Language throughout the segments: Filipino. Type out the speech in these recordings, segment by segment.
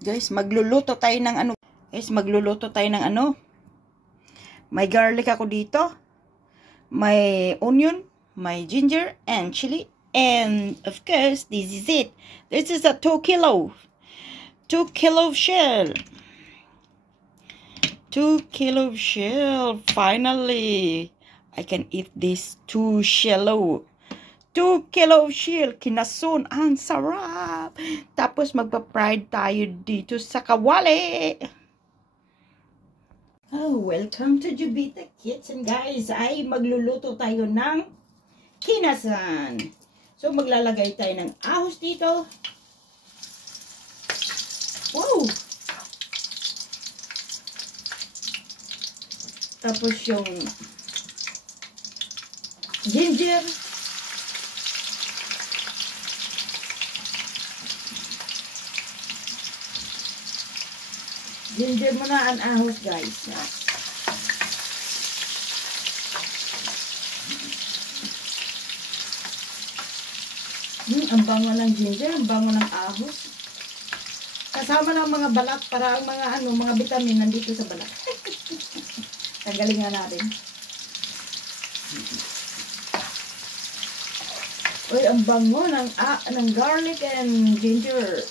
Guys, magluluto tayo ng ano. Guys, magluluto tayo ng ano. May garlic ako dito. May onion, may ginger, and chili. And, of course, this is it. This is a 2 kilo. 2 kilo shell. 2 kilo shell. Finally, I can eat this 2 shell. 2 kilo shell. Kinasun. Ang sarap. Tapos magpa-fried tayo dito sa kawali. Oh, welcome to Jubita Kitchen, guys. Ay, magluluto tayo ng kinasan. So, maglalagay tayo ng ahos dito. Wow! Tapos yung ginger. Ginger mo na ang ahos, guys. Ang bango ng ginger, ang bango ng ahos. Kasama ng mga balat para ang mga vitamin nandito sa balat. Tanggalin nga natin. Uy, ang bango ng garlic and ginger.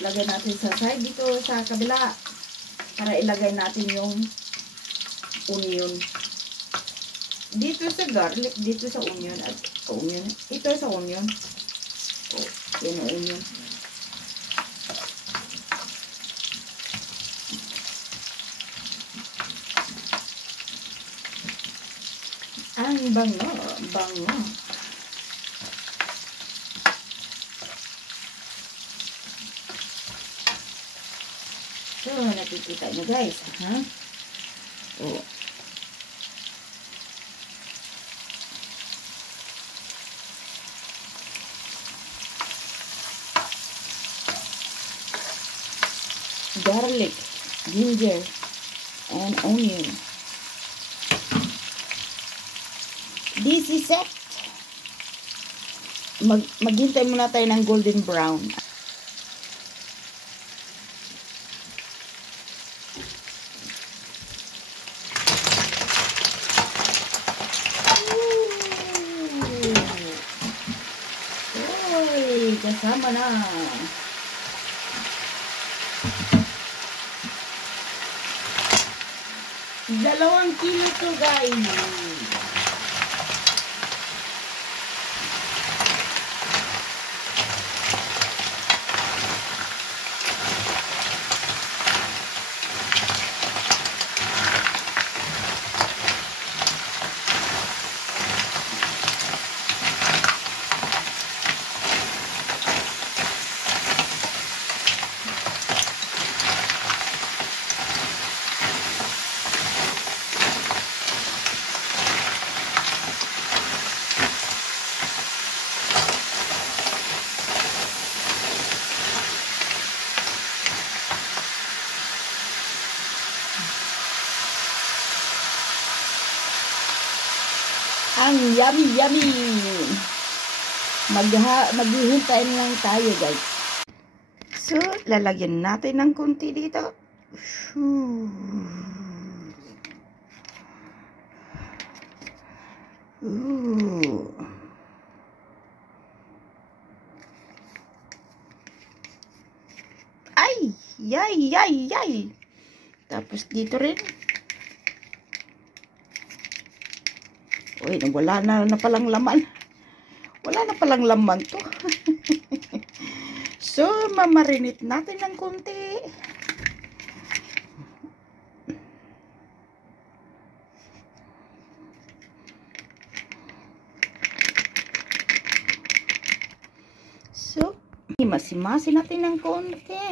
Lagay natin sa side dito sa kabila para ilagay natin yung onion. Dito sa garlic, dito sa onion at onion. Ito sa onion. Oh, yan ang onion. Ang bango, bango. So, nakikita nyo, guys, ha? Oh. Garlic, ginger, and onion. This is it. Maghintay muna tayo ng golden brown. Uy, kasama na. Dalawang kilo to, guys. Ang yummy, yummy. Maghihintay lang tayo, guys. So, lalagyan natin ng konti dito. Ooh. Ay! Yay, yay, yay! Tapos dito rin. Uy, wala na palang laman. Wala na palang laman to. So, mamarinate natin ng konti. So, masimasin natin ng konti.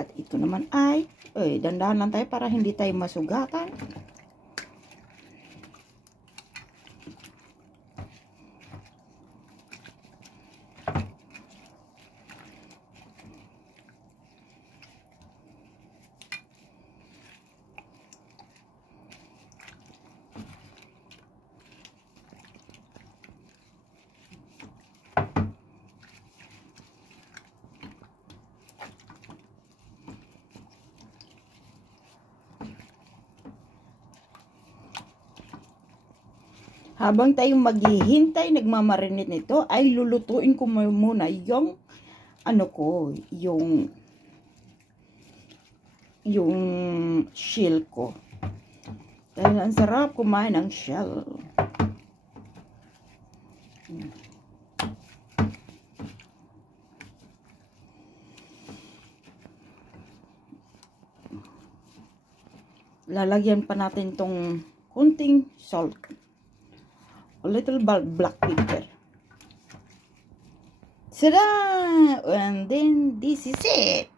At ito naman ay, dandahan lang tayo para hindi tayo masugatan. Habang tayo maghihintay, nagmamarinate nito, ay lulutuin ko muna yung yung shell ko. Dahil ang sarap kumain ng shell. Lalagyan pa natin tong kunting salt. A little black pepper. Tada! And then this is it.